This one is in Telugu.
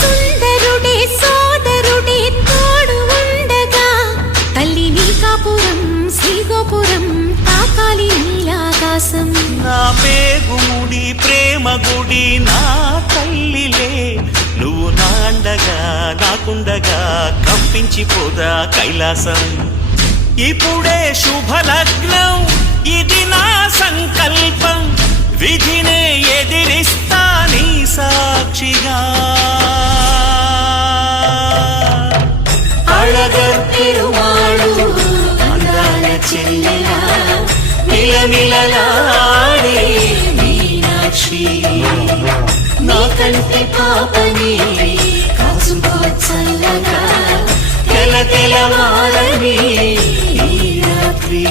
సుందరుడే సోదరుడే తోడు ఉండగా తల్లి నీ కాపురం శ్రీగోపురం తాకాలి నీలాకాశం. నా పేగుముడి ప్రేమ గుడి నా తల్లిలే నువ్వు నాండగా నాకుండగా కంపించిపోదా కైలాసం. ఇప్పుడే శుభలగ్నం ఇది నా సంకల్పం విధినే ఎదిరిస్తా నీ సాక్షిగా. అళగర్ పెరుమాళు అందాల చెల్లెలా మిలమిలలాడే మీనాక్షి నీ కంటి పాపని కాచుకో చల్లగా తెల తెలవారని ఈ రాత్రి.